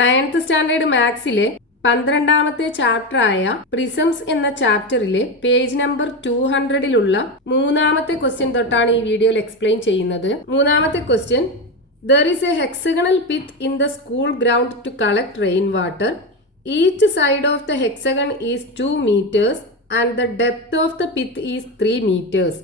9th standard മാത്സിലെ 12ാമത്തെ ചാപ്റ്ററായ prisms എന്ന ചാപ്റ്ററിലെ page number 200ലുള്ള മൂന്നാമത്തെ question തൊട്ടാണ് ഈ വീഡിയോയിൽ എക്സ്പ്ലെയിൻ ചെയ്യുന്നത്. മൂന്നാമത്തെ question, there is a hexagonal pit in the school ground to collect rain water. Each side of the hexagon is 2 meters and the depth of the pit is 3 meters.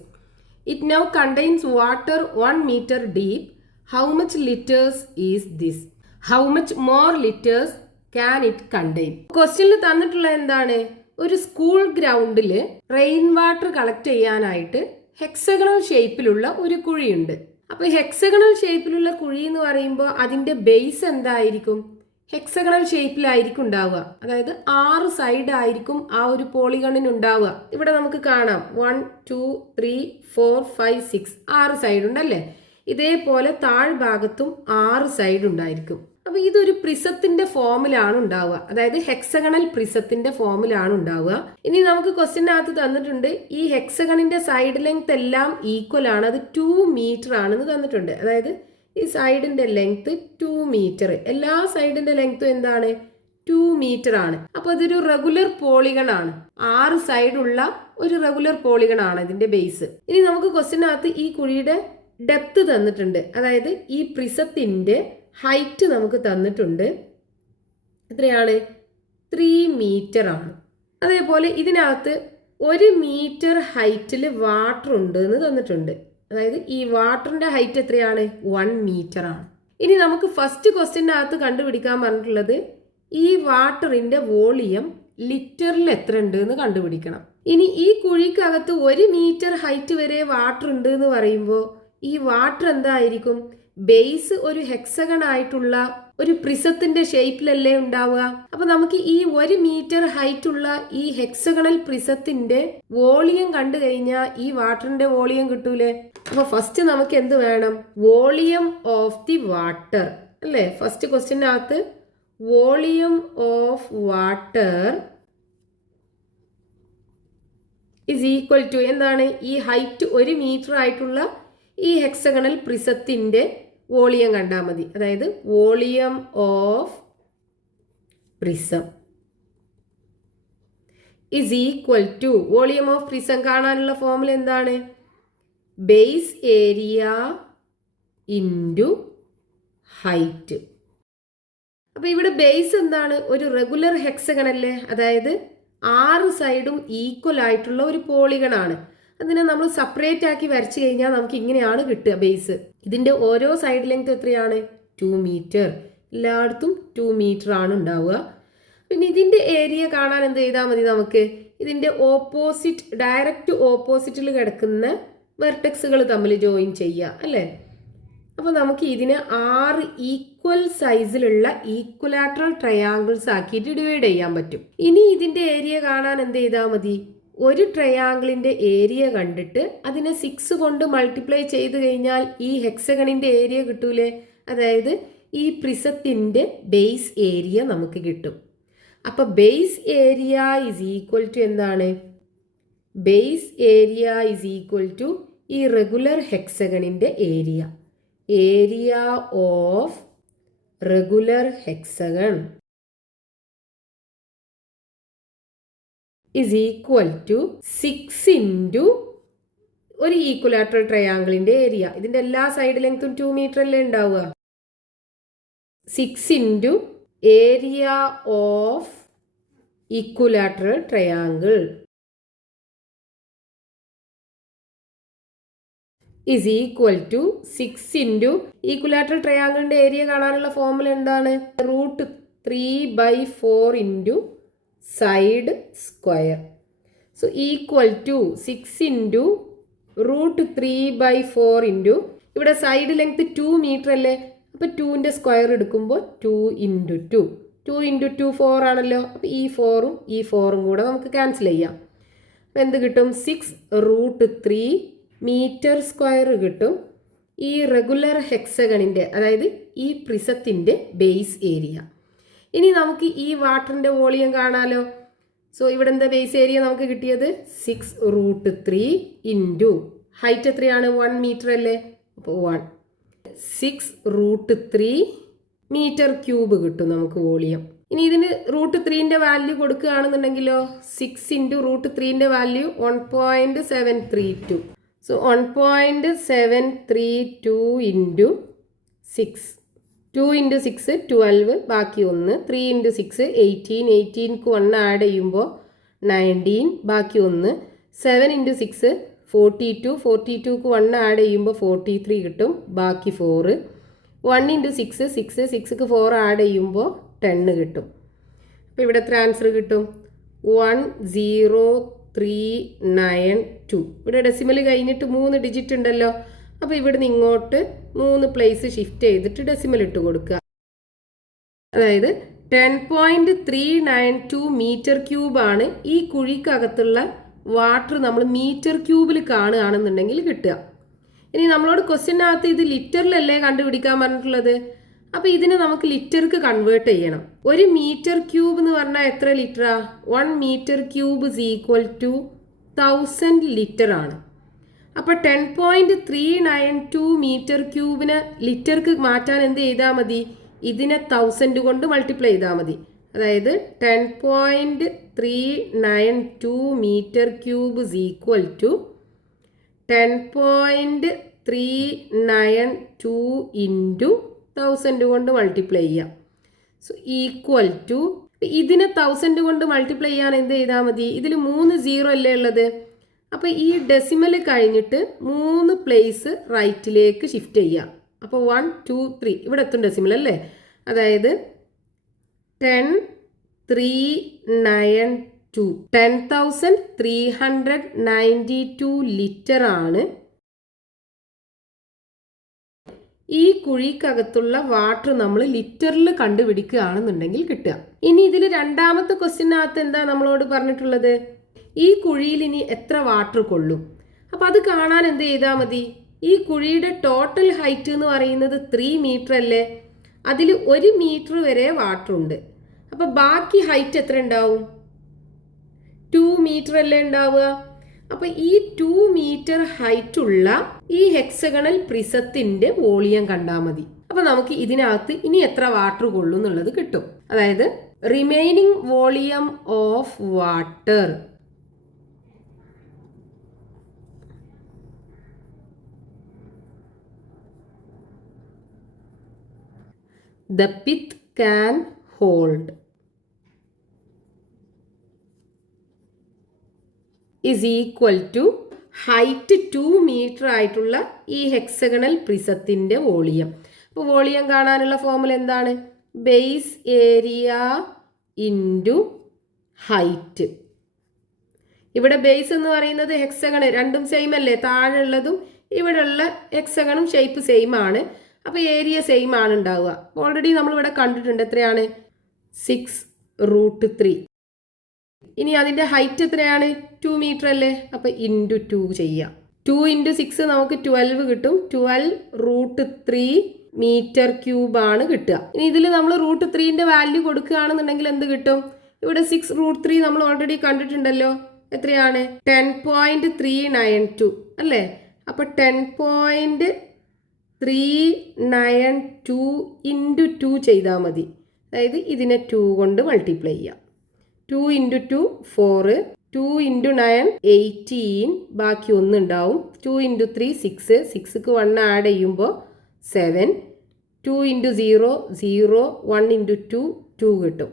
It now contains water 1 meter deep. How much liters is this? How much more liters can it contain? ക്വസ്റ്റ്യനിൽ തന്നിട്ടുള്ള എന്താണ്? ഒരു school ഗ്രൗണ്ടിൽ rain water collect ചെയ്യാനായിട്ട് hexagonal ഷേപ്പിലുള്ള ഒരു കുഴിയുണ്ട്. അപ്പോൾ hexagonal ഷേപ്പിലുള്ള കുഴി എന്ന് പറയുമ്പോൾ അതിന്റെ ബേസ് എന്തായിരിക്കും? ഹെക്സഗണൽ ഷേപ്പിലായിരിക്കും ഉണ്ടാവുക. അതായത് 6 സൈഡ് ആയിരിക്കും ആ ഒരു പോളിഗണിന് ഉണ്ടാവുക. ഇവിടെ നമുക്ക് കാണാം 1 2 3 4 5 6 6 സൈഡ് ഉണ്ടല്ലേ. ഇതേപോലെ താഴ്ഭാഗത്തും 6 സൈഡ് ഉണ്ടായിരിക്കും. അപ്പൊ ഇതൊരു പ്രിസത്തിന്റെ ഫോമിലാണ് ഉണ്ടാവുക. അതായത് ഹെക്സഗണൽ പ്രിസത്തിന്റെ ഫോമിലാണ് ഉണ്ടാവുക. ഇനി നമുക്ക് ക്വസ്റ്റ്യനകത്ത് തന്നിട്ടുണ്ട് ഈ ഹെക്സഗണിന്റെ സൈഡ് ലെങ്ത് എല്ലാം ഈക്വൽ ആണ്. അത് 2 മീറ്റർ ആണെന്ന് തന്നിട്ടുണ്ട്. അതായത് ഈ സൈഡിന്റെ ലെങ്ത് 2 മീറ്റർ. എല്ലാ സൈഡിന്റെ ലെങ്ത്തും എന്താണ്? 2 മീറ്റർ ആണ്. അപ്പൊ അതൊരു റെഗുലർ പോളിഗൺ ആണ്. 6 സൈഡുള്ള ഒരു റെഗുലർ പോളിഗൺ ആണ് ഇതിന്റെ ബേസ്. ഇനി നമുക്ക് ക്വസ്റ്റ്യനകത്ത് ഈ കുഴിയുടെ ഡെപ്ത് തന്നിട്ടുണ്ട്. അതായത് ഈ പ്രിസത്തിന്റെ ഹൈറ്റ് നമുക്ക് തന്നിട്ടുണ്ട്. എത്രയാണ്? 3 മീറ്റർ ആണ്. അതേപോലെ ഇതിനകത്ത് 1 മീറ്റർ ഹൈറ്റിൽ വാട്ടർ ഉണ്ട് എന്ന് തന്നിട്ടുണ്ട്. അതായത് ഈ വാട്ടറിന്റെ ഹൈറ്റ് എത്രയാണ്? 1 മീറ്റർ ആണ്. ഇനി നമുക്ക് ഫസ്റ്റ് ക്വസ്റ്റ്യനകത്ത് കണ്ടുപിടിക്കാൻ പറഞ്ഞിട്ടുള്ളത് ഈ വാട്ടറിന്റെ വോളിയം ലിറ്ററിൽ എത്ര ഉണ്ട് എന്ന് കണ്ടുപിടിക്കണം. ഇനി ഈ കുഴിക്കകത്ത് 1 മീറ്റർ ഹൈറ്റ് വരെ വാട്ടർ ഉണ്ട് എന്ന് പറയുമ്പോൾ ഈ വാട്ടർ എന്തായിരിക്കും? ബേസ് ഒരു ഹെക്സഗൺ ആയിട്ടുള്ള ഒരു പ്രിസത്തിന്റെ ഷേപ്പിലല്ലേ ഉണ്ടാവുക. അപ്പൊ നമുക്ക് ഈ 1 മീറ്റർ ഹൈറ്റ് ഉള്ള ഈ ഹെക്സഗണൽ പ്രിസത്തിന്റെ വോളിയം കണ്ടു കഴിഞ്ഞാൽ ഈ വാട്ടറിന്റെ വോളിയം കിട്ടൂലേ. അപ്പൊ ഫസ്റ്റ് നമുക്ക് എന്ത് വേണം? വോളിയം ഓഫ് ദി വാട്ടർ അല്ലേ. ഫസ്റ്റ് ക്വസ്റ്റ്യനകത്ത് volume of water is equal to എന്താണ്? ഈ ഹൈറ്റ് 1 മീറ്റർ ആയിട്ടുള്ള ഈ ഹെക്സഗണൽ പ്രിസത്തിന്റെ വോളിയം കണ്ടാൽ മതി. അതായത് volume of prism is equal to, volume of prism കാണാനുള്ള ഫോർമുല എന്താണ്? Base area into height. അപ്പൊ ഇവിടെ ബേസ് എന്താണ്? ഒരു റെഗുലർ ഹെക്സഗൺ അല്ലേ. അതായത് 6 സൈഡും ഈക്വൽ ആയിട്ടുള്ള ഒരു പോളിഗൺ ആണ്. അതിനെ നമ്മൾ സെപ്പറേറ്റ് ആക്കി വരച്ചു കഴിഞ്ഞാൽ നമുക്ക് ഇങ്ങനെയാണ് കിട്ടുക ബേസ്. ഇതിന്റെ ഓരോ സൈഡ് ലെങ്ത് എത്രയാണ്? 2 മീറ്റർ. എല്ലായിടത്തും 2 മീറ്റർ ആണ് ഉണ്ടാവുക. പിന്നെ ഇതിന്റെ ഏരിയ കാണാൻ എന്ത് ചെയ്താൽ മതി? നമുക്ക് ഇതിന്റെ ഓപ്പോസിറ്റ്, ഡയറക്റ്റ് ഓപ്പോസിറ്റിൽ കിടക്കുന്ന വെർട്ടെക്സുകൾ തമ്മിൽ ജോയിൻ ചെയ്യുക അല്ലേ. അപ്പൊ നമുക്ക് ഇതിനെ 6 ഈക്വൽ സൈസിലുള്ള ഈക്വലാറ്ററൽ ട്രയാങ്കിൾസ് ആക്കിയിട്ട് ഡിവൈഡ് ചെയ്യാൻ പറ്റും. ഇനി ഇതിന്റെ ഏരിയ കാണാൻ എന്ത് ചെയ്താൽ മതി? ഒരു ട്രയാങ്കിളിന്റെ ഏരിയ കണ്ടിട്ട് അതിനെ 6 കൊണ്ട് മൾട്ടിപ്ലൈ ചെയ്ത് കഴിഞ്ഞാൽ ഈ ഹെക്സഗണിന്റെ ഏരിയ കിട്ടൂലേ. അതായത് ഈ പ്രിസത്തിന്റെ ബേസ് ഏരിയ നമുക്ക് കിട്ടും. അപ്പൊ base area is equal to എന്താണ്? Base area is equal to ഈ റെഗുലർ ഹെക്സഗണിന്റെ area. Area of regular hexagon is equal to 6 into ഒരു ഈക്വലാറ്ററൽ ട്രയാങ്കിളിന്റെ ഏരിയ. ഇതിന്റെ എല്ലാ സൈഡ് ലെങ്ത്തും 2 മീറ്റർ അല്ലേ ഉണ്ടാവുക. 6 into area of equilateral triangle is equal to 6 into equilateral ട്രയാങ്കിളിന്റെ ഏരിയ കാണാനുള്ള ഫോർമുല എന്താണ്? √3/4 into side square. So equal to 6 into √3/4 into ഇവിടെ സൈഡ് ലെങ്ത് 2 മീറ്റർ അല്ലേ. അപ്പൊ 2ന്റെ സ്ക്വയർ എടുക്കുമ്പോൾ 2 into 2. 2 into 2 4 ആണല്ലോ. അപ്പൊ ഈ 4ഉം ഈ 4ഉം കൂടെ നമുക്ക് ക്യാൻസൽ ചെയ്യാം. അപ്പൊ എന്ത് കിട്ടും? 6√3 മീറ്റർ സ്ക്വയർ കിട്ടും. ഈ റെഗുലർ ഹെക്സഗണിന്റെ, അതായത് ഈ പ്രിസത്തിന്റെ ബേസ് ഏരിയ. ഇനി നമുക്ക് ഈ വാട്ടറിന്റെ വോളിയം കാണാലോ. സോ ഇവിടെ എന്താ ബേസ് ഏരിയ നമുക്ക് കിട്ടിയത്? 6√3 ഇൻറ്റു ഹൈറ്റ് എത്രയാണ്? 1 മീറ്റർ അല്ലേ. അപ്പോൾ 1 6√3 മീറ്റർ ക്യൂബ് കിട്ടും നമുക്ക് വോളിയം. ഇനി ഇതിന് √3 വാല്യൂ കൊടുക്കുകയാണെന്നുണ്ടെങ്കിലോ 6 × √3 വാല്യൂ 1.732. സോ 1.732 × 6. 2 × 6 12, ബാക്കി 1. 3 × 6 18, 18ക്ക് 1 ആഡ് ചെയ്യുമ്പോൾ 19, ബാക്കി 1. 7 × 6 42, 42ക്ക് 1 ആഡ് ചെയ്യുമ്പോൾ 43 കിട്ടും, ബാക്കി 4. 1 × 6 6, 6ക്ക് 4 ആഡ് ചെയ്യുമ്പോൾ 10 കിട്ടും. അപ്പോൾ ഇവിടെ എത്ര ആൻസർ കിട്ടും? 10392. ഇവിടെ ഡെസിമൽ കഴിഞ്ഞിട്ട് 3 ഡിജിറ്റ് ഉണ്ടല്ലോ. അപ്പോൾ ഇവിടുന്ന് ഇങ്ങോട്ട് 3 പ്ലേസ് ഷിഫ്റ്റ് ചെയ്തിട്ട് ഡെസിമൽ ഇട്ട് കൊടുക്കുക. അതായത് 10.392 മീറ്റർ ക്യൂബാണ് ഈ കുഴിക്കകത്തുള്ള വാട്ടർ നമ്മൾ മീറ്റർ ക്യൂബിൽ കാണുകയാണെന്നുണ്ടെങ്കിൽ കിട്ടുക. ഇനി നമ്മളോട് ക്വസ്റ്റ്യനകത്ത് ഇത് ലിറ്ററിലല്ലേ കണ്ടുപിടിക്കാൻ പറഞ്ഞിട്ടുള്ളത്. അപ്പോൾ ഇതിനെ നമുക്ക് ലിറ്റർക്ക് കൺവേർട്ട് ചെയ്യണം. 1 മീറ്റർ ക്യൂബ് എന്ന് പറഞ്ഞാൽ എത്ര ലിറ്ററാ? 1 മീറ്റർ ക്യൂബ് = 1000 ലിറ്റർ ആണ്. അപ്പോൾ 10.392 മീറ്റർ ക്യൂബിനെ ലിറ്റർക്ക് മാറ്റാൻ എന്ത് ചെയ്താൽ മതി? ഇതിനെ 1000 കൊണ്ട് മൾട്ടിപ്ലൈ ചെയ്താൽ മതി. അതായത് 10.392 മീറ്റർ ക്യൂബ് = 10.392 × 1000 കൊണ്ട് മൾട്ടിപ്ലൈ ചെയ്യാം. സോ ഈക്വൽ ടു ഇതിനെ 1000 കൊണ്ട് മൾട്ടിപ്ലൈ ചെയ്യാൻ എന്ത് ചെയ്താൽ മതി? ഇതിൽ 3 0 അല്ലേ ഉള്ളത്. അപ്പോൾ ഈ ഡെസിമൽ കഴിഞ്ഞിട്ട് 3 പ്ലേസ് റൈറ്റിലേക്ക് ഷിഫ്റ്റ് ചെയ്യുക. അപ്പോൾ 1 2 3 ഇവിടെ എത്തും ഡെസിമൽ അല്ലേ. അതായത് 10,392 ലിറ്റർ ആണ് ഈ കുഴിക്കകത്തുള്ള വാട്ടർ നമ്മൾ ലിറ്ററിൽ കണ്ടുപിടിക്കുകയാണെന്നുണ്ടെങ്കിൽ കിട്ടുക. ഇനി ഇതിൽ രണ്ടാമത്തെ ക്വസ്റ്റ്യനകത്ത് എന്താ നമ്മളോട് പറഞ്ഞിട്ടുള്ളത്? ഈ കുഴിയിൽ ഇനി എത്ര വാട്ടർ കൊള്ളും. അപ്പം അത് കാണാൻ എന്ത് ചെയ്താൽ മതി? ഈ കുഴിയുടെ ടോട്ടൽ ഹൈറ്റ് എന്ന് പറയുന്നത് 3 മീറ്റർ അല്ലേ. അതിൽ 1 മീറ്റർ വരെ വാട്ടർ ഉണ്ട്. അപ്പം ബാക്കി ഹൈറ്റ് എത്ര ഉണ്ടാവും? 2 മീറ്റർ അല്ലേ ഉണ്ടാവുക. അപ്പം ഈ 2 മീറ്റർ ഹൈറ്റ് ഉള്ള ഈ ഹെക്സഗണൽ പ്രിസത്തിന്റെ വോളിയം കണ്ടാൽ മതി. അപ്പം നമുക്ക് ഇതിനകത്ത് ഇനി എത്ര വാട്ടർ കൊള്ളും എന്നുള്ളത് കിട്ടും. അതായത് remaining volume of water the pith can hold is equal to height 2 metre ആയിട്ടുള്ള ഈ ഹെക്സഗണൽ പ്രിസത്തിന്റെ വോളിയം. അപ്പോൾ വോളിയം കാണാനുള്ള ഫോർമുല എന്താണ്? Base area into height. ഇവിടെ ബേസ് എന്ന് പറയുന്നത് ഹെക്സഗൺ, രണ്ടും സെയിം അല്ലേ. താഴെ ഉള്ളതും ഇവിടെയുള്ള ഹെക്സഗണും ഷേപ്പ് സെയിം ആണ്. അപ്പോൾ ഏരിയ സെയിം ആണ് ഉണ്ടാവുക. ഓൾറെഡി നമ്മളിവിടെ കണ്ടിട്ടുണ്ട്. എത്രയാണ്? 6√3. ഇനി അതിൻ്റെ ഹൈറ്റ് എത്രയാണ്? 2 മീറ്റർ അല്ലേ. അപ്പോൾ ഇൻറ്റു 2 ചെയ്യാം. 2 × 6 നമുക്ക് 12 കിട്ടും. 12√3 മീറ്റർ ക്യൂബാണ് കിട്ടുക. ഇനി ഇതിൽ നമ്മൾ √3ന്റെ വാല്യൂ കൊടുക്കുകയാണെന്നുണ്ടെങ്കിൽ എന്ത് കിട്ടും? ഇവിടെ 6√3 നമ്മൾ ഓൾറെഡി കണ്ടിട്ടുണ്ടല്ലോ. എത്രയാണ്? 10.392 അല്ലേ. അപ്പോൾ 10.392 × 2 ചെയ്താൽ മതി. അതായത് ഇതിനെ 2 കൊണ്ട് മൾട്ടിപ്ലൈ ചെയ്യാം. 2 × 2 4, 2 × 9 18, ബാക്കി 1 ഉണ്ടാവും. 2 × 3 6, 6ക്ക് 1 ആഡ് ചെയ്യുമ്പോൾ 7, 2 × 0 0, 1 × 2 2 കിട്ടും.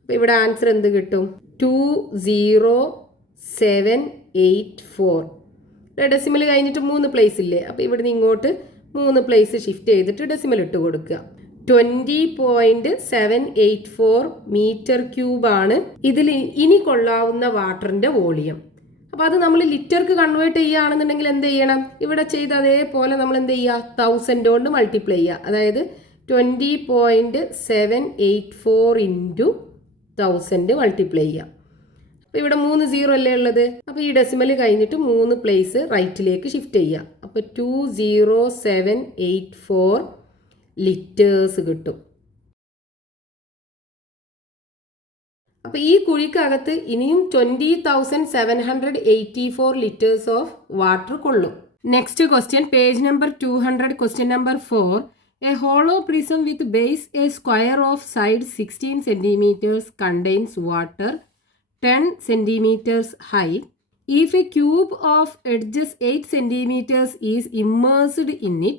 അപ്പോൾ ഇവിടെ ആൻസർ എന്ത് കിട്ടും? 20784. ഡെസിമൽ കഴിഞ്ഞിട്ട് 3 പ്ലേസ് ഇല്ലേ. അപ്പോൾ ഇവിടുന്ന് ഇങ്ങോട്ട് 3 പ്ലേസ് ഷിഫ്റ്റ് ചെയ്തിട്ട് ഡെസിമൽ ഇട്ട് കൊടുക്കുക. 20.784 മീറ്റർ ക്യൂബാണ് ഇതിൽ ഇനി കൊള്ളാവുന്ന വാട്ടറിന്റെ വോളിയം. അപ്പോൾ അത് നമ്മൾ ലിറ്റർക്ക് കൺവേർട്ട് ചെയ്യുകയാണെന്നുണ്ടെങ്കിൽ എന്ത് ചെയ്യണം? ഇവിടെ ചെയ്ത് അതേപോലെ നമ്മൾ എന്ത് ചെയ്യുക? 1000 കൊണ്ട് മൾട്ടിപ്ലൈ ചെയ്യുക. അതായത് 20.784 × 1000 മൾട്ടിപ്ലൈ ചെയ്യുക. അപ്പോൾ ഇവിടെ 3 0 അല്ലേ ഉള്ളത്. അപ്പോൾ ഈ ഡെസിമൽ കഴിഞ്ഞിട്ട് 3 പ്ലേസ് റൈറ്റിലേക്ക് ഷിഫ്റ്റ് ചെയ്യുക. അപ്പോൾ 20784 ലിറ്റേഴ്സ് കിട്ടും. അപ്പോൾ ഈ കുഴിക്കകത്ത് ഇനിയും 20,784 ലിറ്റേഴ്സ് ഓഫ് വാട്ടർ കൊള്ളും. Next question, page number 200, question number 4. A hollow prism with base a square of side 16 centimeters contains water 10 centimeters height. If a cube of edges 8 centimeters is immersed in it,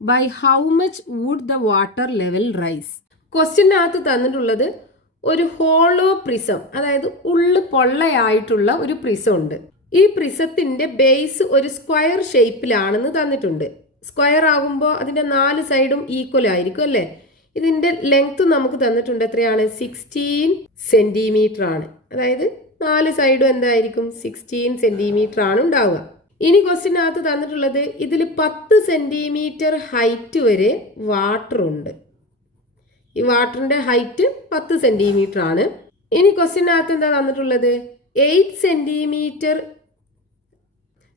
by how much would the water level rise? ക്വസ്റ്റ്യനകത്ത് തന്നിട്ടുള്ളത് ഒരു hollow prism, അതായത് ഉള്ളു പൊള്ളയായിട്ടുള്ള ഒരു prism ഉണ്ട്. ഈ പ്രിസത്തിന്റെ base ഒരു square ഷേപ്പിലാണെന്ന് തന്നിട്ടുണ്ട്. Square ആകുമ്പോൾ അതിന്റെ 4 സൈഡും ഈക്വൽ ആയിരിക്കും അല്ലേ. ഇതിന്റെ ലെങ്ത് നമുക്ക് തന്നിട്ടുണ്ട്, എത്രയാണ്? 16 സെന്റിമീറ്റർ ആണ്. അതായത് 4 സൈഡും എന്തായിരിക്കും? 16 സെന്റിമീറ്റർ ആണ് ഉണ്ടാവുക. ഇനി ക്വസ്റ്റ്യനകത്ത് തന്നിട്ടുള്ളത് ഇതിൽ 10 സെന്റിമീറ്റർ ഹൈറ്റ് വരെ വാട്ടർ ഉണ്ട്. ഈ വാട്ടറിന്റെ ഹൈറ്റ് 10 സെന്റിമീറ്റർ ആണ്. ഇനി ക്വസ്റ്റ്യനകത്ത് എന്താ തന്നിട്ടുള്ളത്? 8 സെന്റിമീറ്റർ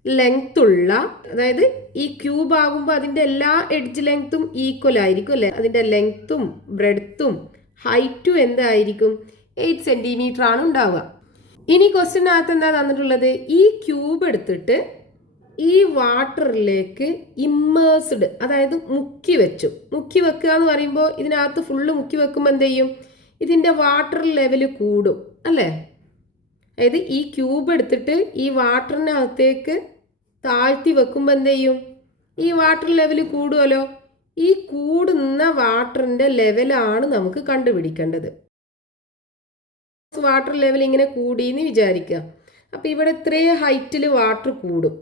ലെങ്ത് ഉള്ള, അതായത് ഈ ക്യൂബ് ആകുമ്പോൾ അതിന്റെ എല്ലാ എഡ്ജ് ലെങ്ത്തും ഈക്വൽ ആയിരിക്കും അല്ലെ. അതിന്റെ ലെങ്ത്തും ബ്രെഡ്ത്തും ഹൈറ്റും എന്തായിരിക്കും? 8 സെന്റിമീറ്റർ ആണ് ഉണ്ടാവുക. ഇനി ക്വസ്റ്റ്യനകത്ത് എന്താ തന്നിട്ടുള്ളത്? ഈ ക്യൂബ് എടുത്തിട്ട് ഈ വാട്ടറിലേക്ക് ഇമ്മേഴ്സ്ഡ്, അതായത് മുക്കി വെച്ചു. മുക്കി വെക്കുക എന്ന് പറയുമ്പോൾ ഇതിനകത്ത് ഫുള്ള് മുക്കി വെക്കുമ്പോൾ എന്ത് ചെയ്യും? ഇതിന്റെ വാട്ടർ ലെവൽ കൂടും അല്ലേ. അതായത് ഈ ക്യൂബ് എടുത്തിട്ട് ഈ വാട്ടറിനകത്തേക്ക് താഴ്ത്തി വെക്കുമ്പോൾ എന്ത് ചെയ്യും? ഈ വാട്ടർ ലെവൽ കൂടുമല്ലോ. ഈ കൂടുന്ന വാട്ടറിന്റെ ലെവലാണ് നമുക്ക് കണ്ടുപിടിക്കേണ്ടത്. വാട്ടർ ലെവൽ ഇങ്ങനെ കൂടിയെന്ന് വിചാരിക്കുക. അപ്പം ഇവിടെ ഇത്രയും ഹൈറ്റിൽ വാട്ടർ കൂടും.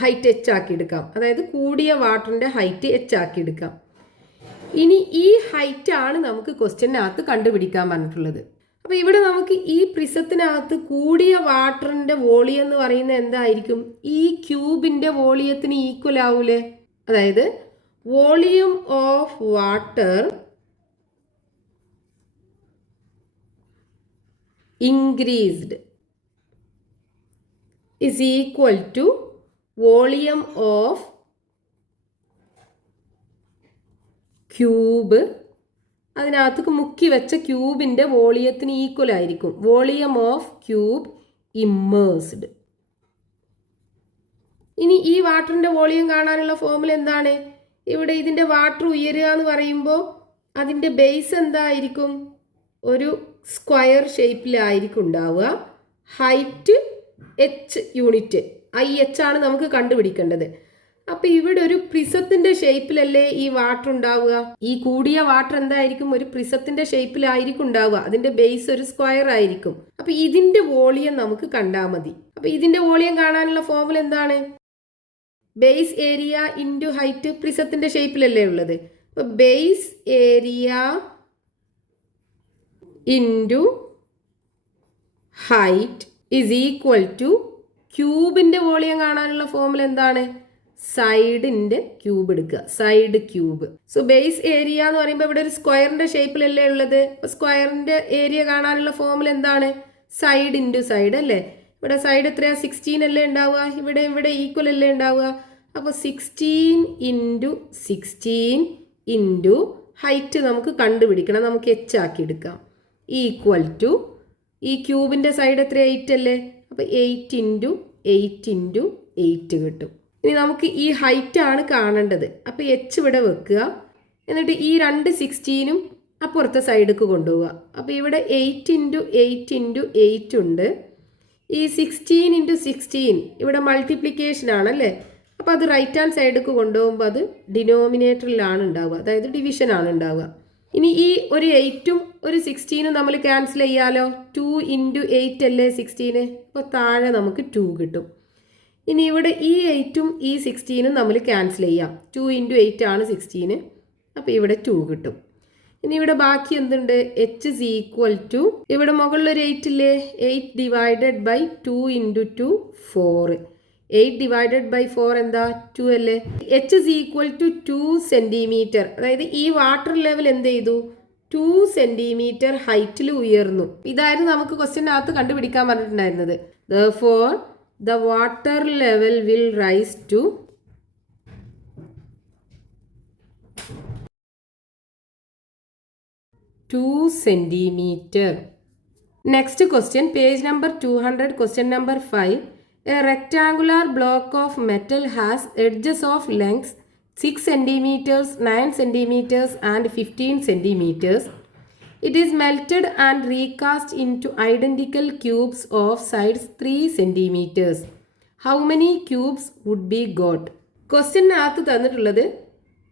ഹൈറ്റ് എച്ച് ആക്കി എടുക്കാം. അതായത് കൂടിയ വാട്ടറിന്റെ ഹൈറ്റ് എച്ച് ആക്കി എടുക്കാം. ഇനി ഈ ഹൈറ്റ് ആണ് നമുക്ക് ക്വസ്റ്റ്യനകത്ത് കണ്ടുപിടിക്കാൻ പറഞ്ഞിട്ടുള്ളത്. അപ്പൊ ഇവിടെ നമുക്ക് ഈ പ്രിസത്തിനകത്ത് കൂടിയ വാട്ടറിന്റെ വോളിയം എന്ന് പറയുന്നത് എന്തായിരിക്കും? ഈ ക്യൂബിന്റെ വോളിയത്തിന് ഈക്വൽ ആവൂലേ. അതായത് volume of water increased is equal to volume of cube, അതിനകത്ത് മുക്കി വെച്ച ക്യൂബിന്റെ വോളിയത്തിന് ഈക്വൽ ആയിരിക്കും വോളിയം ഓഫ് ക്യൂബ് ഇമ്മേഴ്സ്ഡ്. ഇനി ഈ വാട്ടറിന്റെ വോളിയം കാണാനുള്ള ഫോർമുല എന്താണ്? ഇവിടെ ഇതിന്റെ വാട്ടർ ഉയരുക എന്ന് പറയുമ്പോൾ അതിന്റെ ബേസ് എന്തായിരിക്കും? ഒരു സ്ക്വയർ ഷേപ്പിലായിരിക്കും ഉണ്ടാവുക. ഹൈറ്റ് എച്ച് യൂണിറ്റ്, IH ആണ് നമുക്ക് കണ്ടുപിടിക്കേണ്ടത്. അപ്പൊ ഇവിടെ ഒരു പ്രിസത്തിന്റെ ഷേപ്പിലല്ലേ ഈ വാട്ടർ ഉണ്ടാവുക. ഈ കൂടിയ വാട്ടർ എന്തായിരിക്കും? ഒരു പ്രിസത്തിന്റെ ഷേപ്പിലായിരിക്കും ഉണ്ടാവുക. അതിന്റെ ബേസ് ഒരു സ്ക്വയർ ആയിരിക്കും. അപ്പൊ ഇതിന്റെ വോളിയം നമുക്ക് കണ്ടാൽ മതി. അപ്പൊ ഇതിന്റെ വോളിയം കാണാനുള്ള ഫോർമുല എന്താണ്? Base area into height. പ്രിസത്തിന്റെ ഷേപ്പിലല്ലേ ഉള്ളത്. അപ്പൊ base area into height is equal to ക്യൂബിന്റെ വോളിയം കാണാനുള്ള ഫോർമുല എന്താണ്? സൈഡിന്റെ ക്യൂബ് എടുക്കുക, side cube. So base area എന്ന് പറയുമ്പോൾ ഇവിടെ ഒരു സ്ക്വയറിന്റെ ഷേപ്പിലല്ലേ ഉള്ളത്. സ്ക്വയറിന്റെ ഏരിയ കാണാനുള്ള ഫോർമുല എന്താണ്? സൈഡ് ഇൻറ്റു സൈഡ് അല്ലേ. ഇവിടെ സൈഡ് എത്രയാ? 16 അല്ലേ ഉണ്ടാവുക. ഇവിടെ ഈക്വൽ അല്ലേ ഉണ്ടാവുക. അപ്പോൾ 16 ഇൻറ്റു 16 ഇൻറ്റു ഹൈറ്റ് നമുക്ക് കണ്ടുപിടിക്കണം. നമുക്ക് എച്ച് ആക്കി എടുക്കാം. ഈക്വൽ ടു ഈ ക്യൂബിന്റെ സൈഡ് എത്ര? 8 അല്ലേ. അപ്പോൾ 8 ഇൻറ്റു 8 ഇൻറ്റു 8 കിട്ടും. ഇനി നമുക്ക് ഈ ഹൈറ്റ് ആണ് കാണേണ്ടത്. അപ്പോൾ എച്ച് ഇവിടെ വെക്കുക. എന്നിട്ട് ഈ 2 16ഉം അപ്പുറത്തെ സൈഡിലേക്ക് കൊണ്ടുപോവുക. അപ്പോൾ ഇവിടെ 8 ഇൻറ്റു 8 ഇൻറ്റു 8 ഉണ്ട്. ഈ 16 ഇൻറ്റു 16 ഇവിടെ മൾട്ടിപ്ലിക്കേഷൻ ആണല്ലേ. അപ്പോൾ അത് റൈറ്റ് ഹാൻഡ് സൈഡിലേക്ക് കൊണ്ടുപോകുമ്പോൾ അത് ഡിനോമിനേറ്ററിലാണ് ഉണ്ടാവുക, അതായത് ഡിവിഷൻ ആണ് ഉണ്ടാവുക. ഇനി ഈ ഒരു 8ഉം ഒരു 16ഉം നമ്മൾ ക്യാൻസൽ ചെയ്യാലോ. 2 ഇൻറ്റു 8 അല്ലേ 16. അപ്പോൾ താഴെ നമുക്ക് 2 കിട്ടും. ഇനി ഇവിടെ ഈ 8ഉം ഈ 16ഉം നമ്മൾ ക്യാൻസൽ ചെയ്യാം. 2 ഇൻറ്റു 8 ആണ് 16. അപ്പോൾ ഇവിടെ 2 കിട്ടും. ഇനി ഇവിടെ ബാക്കി എന്തുണ്ട്? എച്ച് ഇസ് ഈക്വൽ ടു, ഇവിടെ മുകളിലൊരു 8 ഇല്ലേ. 8 divided by 2 into 2 4. 8 divided by 4 എന്താ? 2 അല്ലേ. H is equal to 2 centimetre. അതായത് ഈ വാട്ടർ ലെവൽ എന്ത് ചെയ്തു? 2 സെന്റിമീറ്റർ ഹൈറ്റിൽ ഉയർന്നു. ഇതായിരുന്നു നമുക്ക് ക്വസ്റ്റ്യനകത്ത് കണ്ടുപിടിക്കാൻ പറഞ്ഞിട്ടുണ്ടായിരുന്നത്. Therefore, the water level will rise to 2 centimeter. Next question, page number 200, question number 5. A rectangular block of metal has edges of length 6 centimeters, 9 centimeters and 15 centimeters. It is melted and recast into identical cubes of size 3 centimeters. How many cubes would be got? ക്വസ്റ്റ്യനകത്ത് തന്നിട്ടുള്ളത്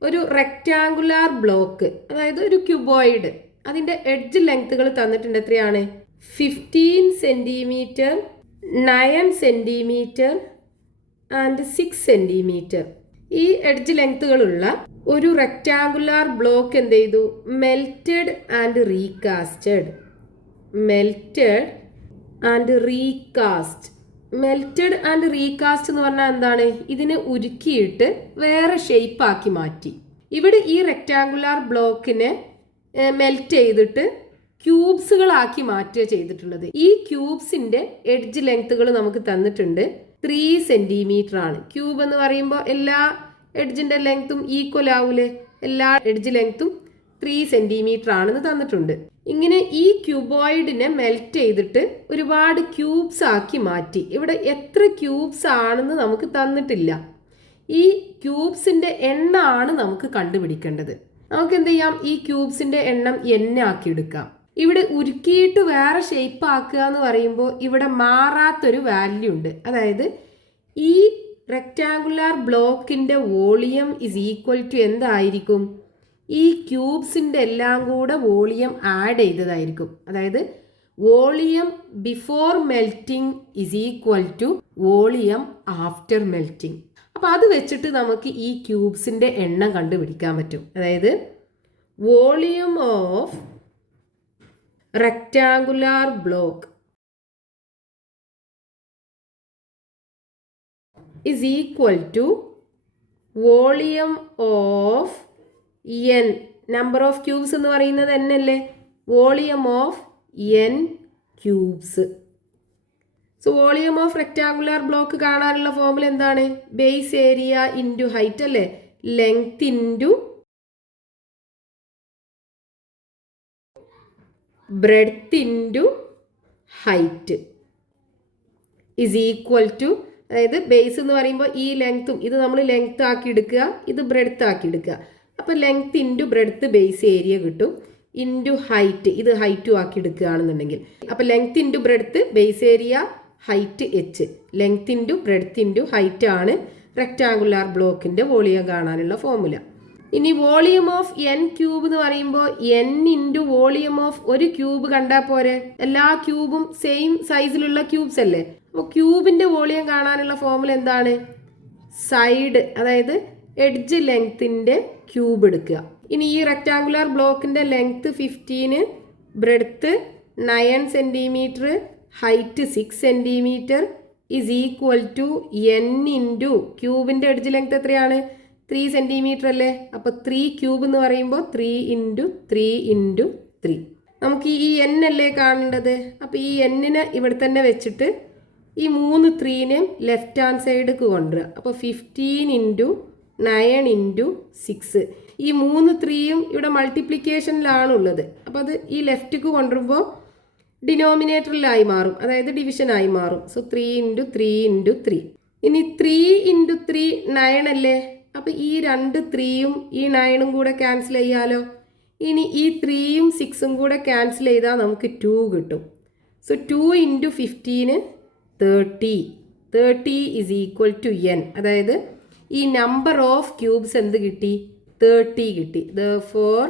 ഒരു rectangular block, അതായത് ഒരു cuboid. അതിൻ്റെ edge ലെങ്ത്തുകൾ തന്നിട്ടുണ്ട്. എത്രയാണ്? 15 centimetre, 9 centimetre and 6 centimetre. ഈ edge ലെങ്ത്തുകളുള്ള ഒരു റെക്റ്റാങ്കുലാർ ബ്ലോക്ക് എന്ത് ചെയ്തു? Melted and recasted. Melted and recast. Melted and recast എന്ന് പറഞ്ഞാൽ എന്താണ്? ഇതിനെ ഉരുക്കിയിട്ട് വേറെ ഷേപ്പാക്കി മാറ്റി. ഇവിടെ ഈ റെക്റ്റാങ്കുലാർ ബ്ലോക്കിനെ മെൽറ്റ് ചെയ്തിട്ട് ക്യൂബ്സുകളാക്കി മാറ്റുക ചെയ്തിട്ടുള്ളത്. ഈ ക്യൂബ്സിന്റെ എഡ്ജ് ലെങ്ത്തുകൾ നമുക്ക് തന്നിട്ടുണ്ട്. 3 സെൻറ്റിമീറ്റർ ആണ്. ക്യൂബ് എന്ന് പറയുമ്പോൾ എല്ലാ എഡ്ജിന്റെ ലെങ്ത്തും ഈക്വൽ ആവൂലേ? എല്ലാ എഡ്ജ് ലെങ്ത്തും 3 സെൻറ്റിമീറ്റർ ആണെന്ന് തന്നിട്ടുണ്ട്. ഇങ്ങനെ ഈ ക്യൂബോയിഡിനെ മെൽറ്റ് ചെയ്തിട്ട് ഒരുപാട് ക്യൂബ്സ് ആക്കി മാറ്റി. ഇവിടെ എത്ര ക്യൂബ്സ് ആണെന്ന് നമുക്ക് തന്നിട്ടില്ല. ഈ ക്യൂബ്സിന്റെ എണ്ണമാണ് നമുക്ക് കണ്ടുപിടിക്കേണ്ടത്. നമുക്ക് എന്ത് ചെയ്യാം? ഈ ക്യൂബ്സിന്റെ എണ്ണം n ആക്കി എടുക്കാം. ഇവിടെ ഉരുക്കിയിട്ട് വേറെ ഷേപ്പ് ആക്കുക എന്ന് പറയുമ്പോൾ ഇവിടെ മാറാത്തൊരു വാല്യൂ ഉണ്ട്. അതായത് ഈ റെക്റ്റാങ്കുലാർ ബ്ലോക്കിന്റെ വോളിയം ഇസ് ഈക്വൽ ടു എന്തായിരിക്കും? ഈ ക്യൂബ്സിന്റെ എല്ലാം കൂടെ വോളിയം ആഡ് ചെയ്തതായിരിക്കും. അതായത് volume before melting is equal to volume after melting. അപ്പോൾ അത് വെച്ചിട്ട് നമുക്ക് ഈ ക്യൂബ്സിന്റെ എണ്ണം കണ്ടുപിടിക്കാൻ പറ്റും. അതായത് volume of rectangular block is equal to volume of n. number of cubes എന്ന് പറയുന്നത് n അല്ലേ? volume of n cubes. so volume of rectangular block കാണാനുള്ള ഫോർമുല എന്താണ്? ബേസ് ഏരിയ ഇൻറ്റു ഹൈറ്റ് അല്ലേ? Length into breadth into height is equal to, അതായത് base എന്ന് പറയുമ്പോൾ ഈ ലെങ്ത്തും ഇത് നമ്മൾ ലെങ്ത് ആക്കി എടുക്കുക, ഇത് ബ്രെഡ്ത്ത് ആക്കി എടുക്കുക. അപ്പോൾ length into breadth base area കിട്ടും, ഇൻറ്റു ഹൈറ്റ് ഇത് ഹൈറ്റും ആക്കി എടുക്കുകയാണെന്നുണ്ടെങ്കിൽ. അപ്പോൾ length into breadth base area height h. Length into breadth into height ആണ് റെക്റ്റാങ്കുലാർ ബ്ലോക്കിൻ്റെ വോളിയം കാണാനുള്ള ഫോർമുല. ഇനി വോളിയം ഓഫ് n ക്യൂബ് എന്ന് പറയുമ്പോൾ n ഇൻറ്റു വോളിയം ഓഫ് ഒരു ക്യൂബ് കണ്ടാൽ പോരെ? എല്ലാ ക്യൂബും സെയിം സൈസിലുള്ള ക്യൂബ്സ് അല്ലേ? അപ്പോൾ ക്യൂബിൻ്റെ വോളിയം കാണാനുള്ള ഫോർമുല എന്താണ്? സൈഡ്, അതായത് എഡ്ജ് ലെങ്ത്തിൻ്റെ ക്യൂബ് എടുക്കുക. ഇനി ഈ റെക്റ്റാങ്കുലാർ ബ്ലോക്കിൻ്റെ length 15, breadth 9 centimetre, height 6 centimetre is equal to n into ക്യൂബിൻ്റെ എഡ്ജ് ലെങ്ത്ത് എത്രയാണ്? 3 സെൻറ്റിമീറ്റർ അല്ലേ? അപ്പോൾ 3 ക്യൂബ് എന്ന് പറയുമ്പോൾ 3 ഇൻറ്റു 3 ഇൻറ്റു 3. നമുക്ക് ഈ n അല്ലേ കാണേണ്ടത്? അപ്പോൾ ഈ n-നെ ഇവിടെ തന്നെ വെച്ചിട്ട് ഈ 3 3-നെയും ലെഫ്റ്റ് ഹാൻഡ് സൈഡിലേക്ക് കൊണ്ടുവരിക. അപ്പോൾ 15 ഇൻറ്റു 9 ഇൻറ്റു 6. ഈ 3 3-യും ഇവിടെ മൾട്ടിപ്ലിക്കേഷനിലാണുള്ളത്. അപ്പോൾ അത് ഈ ലെഫ്റ്റിക്ക് കൊണ്ടുവരുമ്പോൾ ഡിനോമിനേറ്ററിലായി മാറും, അതായത് ഡിവിഷനായി മാറും. So 3 into 3 into 3. ഇനി 3 ഇൻറ്റു 3 9 അല്ലേ? അപ്പോൾ ഈ 2 3-യും ഈ 9-ഉം കൂടെ ക്യാൻസൽ ചെയ്യാലോ. ഇനി ഈ 3-യും 6-ഉം കൂടെ ക്യാൻസൽ ചെയ്താൽ നമുക്ക് 2 കിട്ടും. So 2 into 15 30. 30 is equal to n. അതായത് ഈ നമ്പർ ഓഫ് ക്യൂബ്സ് എന്ത് കിട്ടി? 30 കിട്ടി. therefore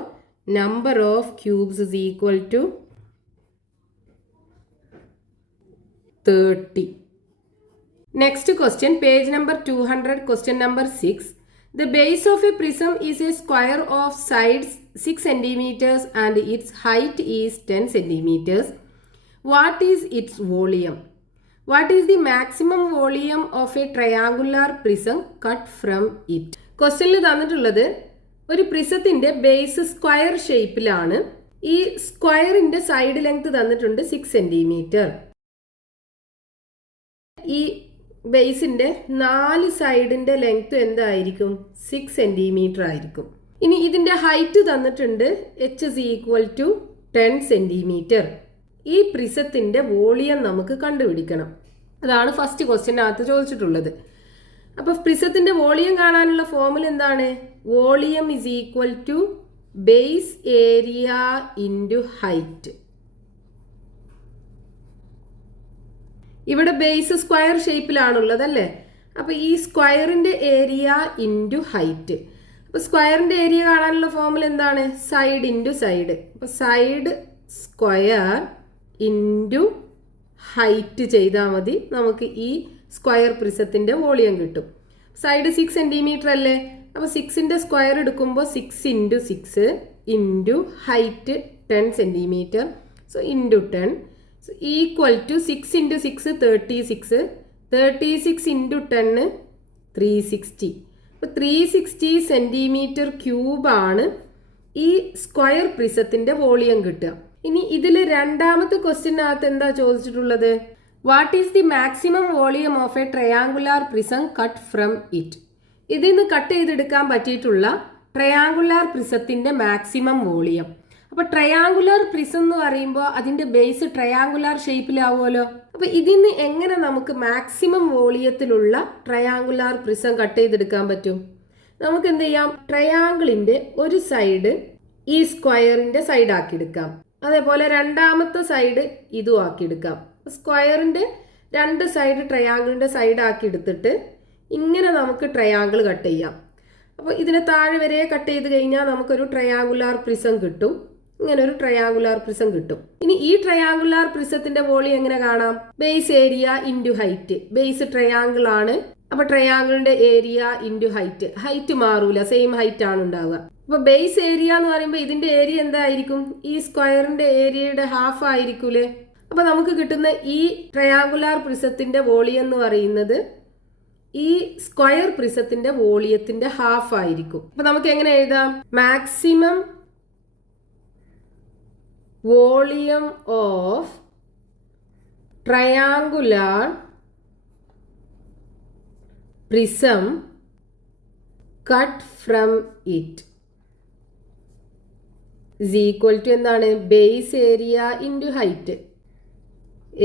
number of cubes is equal to 30. next question, page number 200, question number 6. The base of a prism is a square of sides 6 centimeters and its height is 10 centimeters. What is its volume? What is the maximum volume of a triangular prism cut from it? ക്വസ്റ്റ്യനിൽ തന്നിട്ടുള്ളത് ഒരു പ്രിസത്തിൻ്റെ base square ഷേപ്പിലാണ്. ഈ സ്ക്വയറിൻ്റെ side length തന്നിട്ടുണ്ട് 6 centimetre. ഈ ബേസിൻ്റെ 4 സൈഡിൻ്റെ length എന്തായിരിക്കും? 6 centimetre ആയിരിക്കും. ഇനി ഇതിൻ്റെ ഹൈറ്റ് തന്നിട്ടുണ്ട് h is equal to 10 centimetre. ഈ പ്രിസത്തിൻ്റെ വോളിയം നമുക്ക് കണ്ടുപിടിക്കണം. അതാണ് ഫസ്റ്റ് ക്വസ്റ്റ്യനകത്ത് ചോദിച്ചിട്ടുള്ളത്. അപ്പോൾ പ്രിസത്തിന്റെ വോളിയം കാണാനുള്ള ഫോർമുല എന്താണ്? Volume is equal to base area into height. ഇവിടെ ബേസ് സ്ക്വയർ ഷേപ്പിലാണുള്ളത് അല്ലേ? അപ്പോൾ ഈ സ്ക്വയറിന്റെ ഏരിയ ഇൻറ്റു ഹൈറ്റ്. അപ്പോൾ സ്ക്വയറിന്റെ ഏരിയ കാണാനുള്ള ഫോർമുല എന്താണ്? Side into side. അപ്പോൾ സൈഡ് സ്ക്വയർ ഇൻറ്റു ഹൈറ്റ് ചെയ്താൽ മതി, നമുക്ക് ഈ സ്ക്വയർ പ്രിസത്തിന്റെ വോളിയം കിട്ടും. സൈഡ് 6 സെന്റിമീറ്റർ അല്ലേ? അപ്പോൾ 6ന്റെ സ്ക്വയർ എടുക്കുമ്പോൾ 6 into 6 into height 10 centimetre. So into 10 equal to 6 into 6 36. 36 into 10 360. അപ്പോൾ 360 സെന്റിമീറ്റർ ക്യൂബാണ് ഈ സ്ക്വയർ പ്രിസത്തിന്റെ വോളിയം കിട്ടുക. ഇനി ഇതിൽ രണ്ടാമത്തെ ക്വസ്റ്റ്യനകത്ത് എന്താ ചോദിച്ചിട്ടുള്ളത്? What is the maximum volume of A triangular prism cut from it? ഇതിൽ നിന്ന് കട്ട് ചെയ്തെടുക്കാൻ പറ്റിയിട്ടുള്ള ട്രയാങ്കുലാർ പ്രിസത്തിന്റെ മാക്സിമം വോളിയം. അപ്പൊ ട്രയാങ്കുലാർ പ്രിസം എന്ന് പറയുമ്പോൾ അതിന്റെ ബേസ് ട്രയാങ്കുലാർ ഷേപ്പിലാവുമല്ലോ. അപ്പൊ ഇതിന്ന് എങ്ങനെ നമുക്ക് മാക്സിമം വോളിയത്തിലുള്ള ട്രയാങ്കുലാർ പ്രിസം കട്ട് ചെയ്തെടുക്കാൻ പറ്റും? നമുക്ക് എന്ത് ചെയ്യാം? ട്രയാങ്കിളിന്റെ ഒരു സൈഡ് ഈ സ്ക്വയറിന്റെ സൈഡ് ആക്കിയെടുക്കാം. അതേപോലെ രണ്ടാമത്തെ സൈഡ് ഇതും ആക്കിയെടുക്കാം. സ്ക്വയറിന്റെ രണ്ട് സൈഡ് ട്രയാങ്കിളിന്റെ സൈഡ് ആക്കി എടുത്തിട്ട് ഇങ്ങനെ നമുക്ക് ട്രയാങ്കിൾ കട്ട് ചെയ്യാം. അപ്പോൾ ഇതിനെ താഴെ വരെ കട്ട് ചെയ്ത് കഴിഞ്ഞാൽ നമുക്കൊരു ട്രയാങ്കുലാർ പ്രിസം കിട്ടും. ഇങ്ങനെ ഒരു ട്രയാങ്കുലാർ പ്രിസം കിട്ടും. ഇനി ഈ ട്രയാങ്കുലാർ പ്രിസത്തിന്റെ വോളിയം എങ്ങനെ കാണാം? Base area into height. Base triangle ആണ്, അപ്പൊ ട്രയാങ്കിളിന്റെ ഏരിയ ഇൻറ്റു ഹൈറ്റ്. ഹൈറ്റ് മാറൂല, സെയിം ഹൈറ്റ് ആണ് ഉണ്ടാവുക. അപ്പൊ ബേസ് ഏരിയ എന്ന് പറയുമ്പോൾ ഇതിന്റെ ഏരിയ എന്തായിരിക്കും? ഈ സ്ക്വയറിന്റെ ഏരിയയുടെ ഹാഫ് ആയിരിക്കൂലേ? അപ്പൊ നമുക്ക് കിട്ടുന്ന ഈ ട്രയാങ്കുലാർ പ്രിസത്തിന്റെ വോളിയം എന്ന് പറയുന്നത് ഈ സ്ക്വയർ പ്രിസത്തിന്റെ വോളിയത്തിന്റെ ഹാഫ് ആയിരിക്കും. അപ്പൊ നമുക്ക് എങ്ങനെ എഴുതാം? Maximum volume of triangular prism cut from it is equal to എന്താണ്? Base area into height.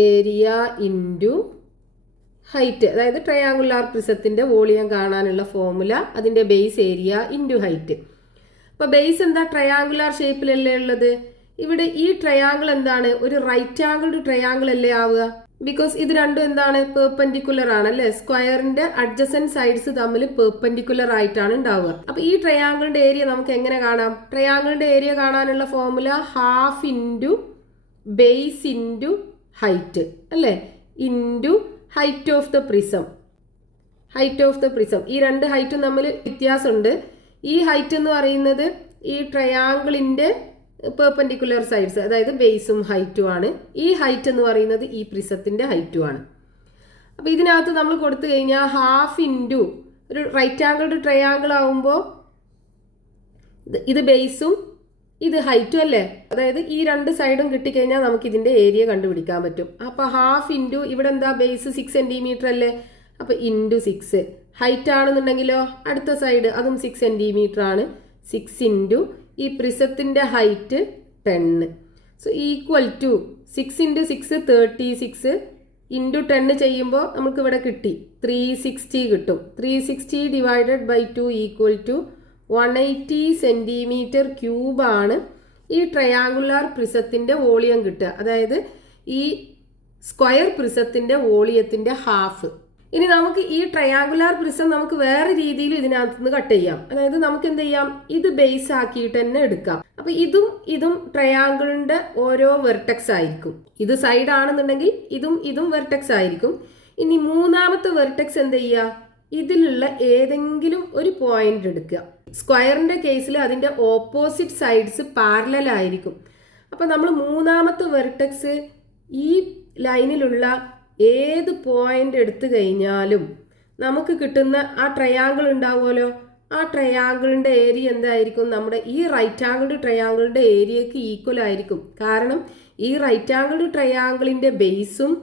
Area into height, അതായത് ട്രയാങ്കുലാർ പ്രിസത്തിന്റെ വോളിയം കാണാനുള്ള ഫോർമുല അതിന്റെ ബേസ് ഏരിയ ഇൻറ്റു ഹൈറ്റ്. അപ്പൊ ബേസ് എന്താ? ട്രയാങ്കുലാർ ഷേപ്പിലല്ലേ ഉള്ളത്. ഇവിടെ ഈ ട്രയാങ്കിൾ എന്താണ്? ഒരു റൈറ്റ് ആംഗിൾഡ് ട്രയാങ്കിൾ അല്ലേ ആവുക? ബിക്കോസ് ഇത് രണ്ടും എന്താണ്? പെർപെൻഡിക്കുലർ ആണല്ലേ? സ്ക്വയറിന്റെ അഡ്ജസന്റ് സൈഡ്സ് തമ്മിൽ പെർപെൻഡിക്കുലർ ആയിട്ടാണ് ഉണ്ടാവുക. അപ്പൊ ഈ ട്രയാങ്കിളിന്റെ ഏരിയ നമുക്ക് എങ്ങനെ കാണാം? ട്രയാങ്കിളിന്റെ ഏരിയ കാണാനുള്ള formula half into base into height അല്ലേ? Into height of the prism. Height of the prism, ഈ രണ്ട് ഹൈറ്റും തമ്മിൽ വ്യത്യാസമുണ്ട്. ഈ ഹൈറ്റ് എന്ന് പറയുന്നത് ഈ ട്രയാങ്കിളിന്റെ പെർപെൻഡിക്കുലർ സൈഡ്സ്, അതായത് ബേസും ഹൈറ്റും ആണ്. ഈ ഹൈറ്റ് എന്ന് പറയുന്നത് ഈ പ്രിസത്തിന്റെ ഹൈറ്റും ആണ്. അപ്പൊ ഇതിനകത്ത് നമ്മൾ കൊടുത്തു കഴിഞ്ഞാൽ ഹാഫ് ഇൻറ്റു ഒരു റൈറ്റ് ആംഗിൾഡ് ട്രയാങ്കിൾ ആവുമ്പോൾ ഇത് ബേസും ഇത് ഹൈറ്റും അല്ലേ? അതായത് ഈ രണ്ട് സൈഡും കിട്ടിക്കഴിഞ്ഞാൽ നമുക്ക് ഇതിന്റെ ഏരിയ കണ്ടുപിടിക്കാൻ പറ്റും. അപ്പൊ ഹാഫ് ഇൻറ്റു ഇവിടെ എന്താ? ബേസ് 6 സെന്റിമീറ്റർ അല്ലേ? അപ്പൊ ഇൻറ്റു 6. ഹൈറ്റ് ആണെന്നുണ്ടെങ്കിലോ അടുത്ത സൈഡ് അതും 6 സെന്റിമീറ്റർ ആണ്. 6 ഇൻറ്റു ഈ പ്രിസത്തിന്റെ height 10. So equal to 6 into 6 36 into 10 ചെയ്യുമ്പോൾ നമുക്ക് ഇവിടെ കിട്ടി 360 കിട്ടും. 360 divided by 2 equal to 180 centimetre ക്യൂബാണ് ഈ ട്രയാങ്കുലാർ പ്രിസത്തിന്റെ വോളിയം കിട്ടുക. അതായത് ഈ സ്ക്വയർ പ്രിസത്തിന്റെ വോളിയത്തിന്റെ ഹാഫ്. ഇനി നമുക്ക് ഈ ട്രയാങ്കുലാർ പ്രിസം നമുക്ക് വേറെ രീതിയിൽ ഇതിനകത്ത് നിന്ന് കട്ട് ചെയ്യാം. അതായത് നമുക്ക് എന്ത് ചെയ്യാം? ഇത് ബേസ് ആക്കിയിട്ട് തന്നെ എടുക്കാം. അപ്പൊ ഇതും ട്രയാങ്കിളിന്റെ ഓരോ വെർട്ടെക്സ് ആയിരിക്കും. ഇത് സൈഡ് ആണെന്നുണ്ടെങ്കിൽ ഇതും വെർട്ടെക്സ് ആയിരിക്കും. ഇനി മൂന്നാമത്തെ വെർട്ടെക്സ് എന്ത് ചെയ്യുക? ഇതിലുള്ള ഏതെങ്കിലും ഒരു പോയിന്റ് എടുക്കുക. സ്ക്വയറിന്റെ കേസിൽ അതിന്റെ ഓപ്പോസിറ്റ് സൈഡ്സ് പാരലൽ ആയിരിക്കും. അപ്പൊ നമ്മൾ മൂന്നാമത്തെ വെർട്ടെക്സ് ഈ ലൈനിലുള്ള ഏത് പോയിന്റ് എടുത്തു കഴിഞ്ഞാലും നമുക്ക് കിട്ടുന്ന ആ ട്രയാങ്കിൾ ഉണ്ടാവുമല്ലോ, ആ ട്രയാങ്കിളിന്റെ ഏരിയ എന്തായിരിക്കും? നമ്മുടെ ഈ റൈറ്റ് ആംഗിൾഡ് ട്രയാങ്കിളിന്റെ ഏരിയക്ക് ഈക്വൽ ആയിരിക്കും. കാരണം ഈ റൈറ്റ് ആംഗിൾഡ് ട്രയാങ്കിളിന്റെ ബേസും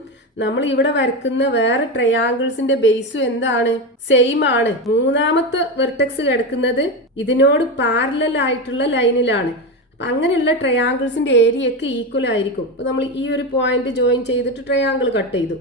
നമ്മൾ ഇവിടെ വരക്കുന്ന വേറെ ട്രയാങ്കിൾസിന്റെ ബേസും എന്താണ്? സെയിം ആണ്. മൂന്നാമത്തെ വെർട്ടെക്സ് കിടക്കുന്നത് ഇതിനോട് പാരലൽ ആയിട്ടുള്ള ലൈനിലാണ്. അപ്പൊ അങ്ങനെയുള്ള ട്രയാങ്കിൾസിന്റെ ഏരിയക്ക് ഈക്വൽ ആയിരിക്കും. അപ്പൊ നമ്മൾ ഈ ഒരു പോയിന്റ് ജോയിൻ ചെയ്തിട്ട് ട്രയാങ്കിൾ കട്ട് ചെയ്തു.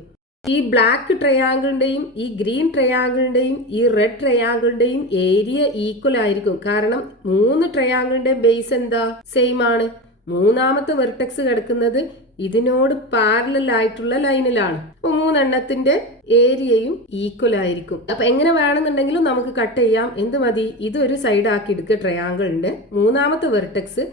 ഈ ബ്ലാക്ക് ട്രയാങ്കിളിന്റെയും ഈ ഗ്രീൻ ട്രയാങ്കിളിന്റെയും ഈ റെഡ് ട്രയാങ്കിളിന്റെയും ഏരിയ ഈക്വൽ ആയിരിക്കും. കാരണം 3 ട്രയാങ്കിളിന്റെ ബേസ് എന്താ, സെയിം ആണ്. മൂന്നാമത്തെ വെർട്ടെക്സ് കിടക്കുന്നത് ഇതിനോട് പാരലൽ ആയിട്ടുള്ള ലൈനിലാണ്. അപ്പൊ 3 എണ്ണത്തിന്റെ ഏരിയയും ഈക്വൽ ആയിരിക്കും. അപ്പൊ എങ്ങനെ വേണമെന്നുണ്ടെങ്കിലും നമുക്ക് കട്ട് ചെയ്യാം. എന്ത് മതി, ഇതൊരു സൈഡ് ആക്കി എടുക്കുക ട്രയാങ്കിളിന്റെ. മൂന്നാമത്തെ വെർട്ടെക്സ്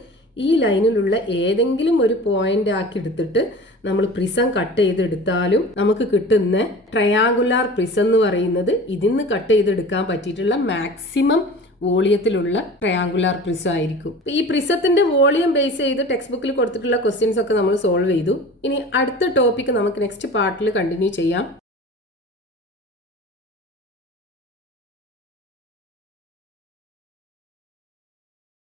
ഈ ലൈനിലുള്ള ഏതെങ്കിലും ഒരു പോയിന്റ് ആക്കി എടുത്തിട്ട് നമ്മൾ പ്രിസം കട്ട് ചെയ്തെടുത്താലും നമുക്ക് കിട്ടുന്ന ട്രയാങ്കുലാർ പ്രിസം എന്ന് പറയുന്നത് ഇതിന്ന് കട്ട് ചെയ്തെടുക്കാൻ പറ്റിയിട്ടുള്ള മാക്സിമം വോളിയത്തിലുള്ള ട്രയാങ്കുലാർ പ്രിസം ആയിരിക്കും. ഈ പ്രിസത്തിന്റെ വോളിയം ബേസ് ചെയ്ത് ടെക്സ്റ്റ് ബുക്കിൽ കൊടുത്തിട്ടുള്ള ക്വസ്റ്റ്യൻസ് ഒക്കെ നമ്മൾ സോൾവ് ചെയ്തു. ഇനി അടുത്ത ടോപ്പിക് നമുക്ക് നെക്സ്റ്റ് പാർട്ടിൽ കണ്ടിന്യൂ ചെയ്യാം.